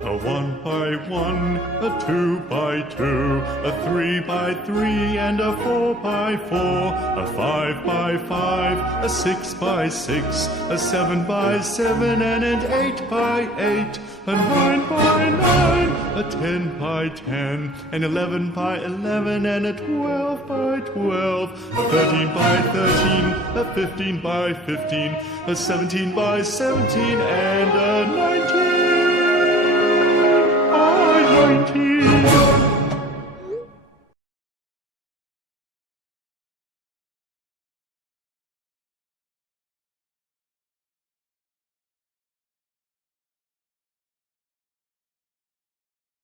A 1 by 1, a 2 by 2, a 3 by 3, and a 4 by 4, a 5 by 5, a 6 by 6, a 7 by 7, and an 8 by 8, a 9 by 9, a 10 by 10, an 11 by 11, and a 12 by 12, a 13 by 13, a 15 by 15, a 17 by 17, and a 19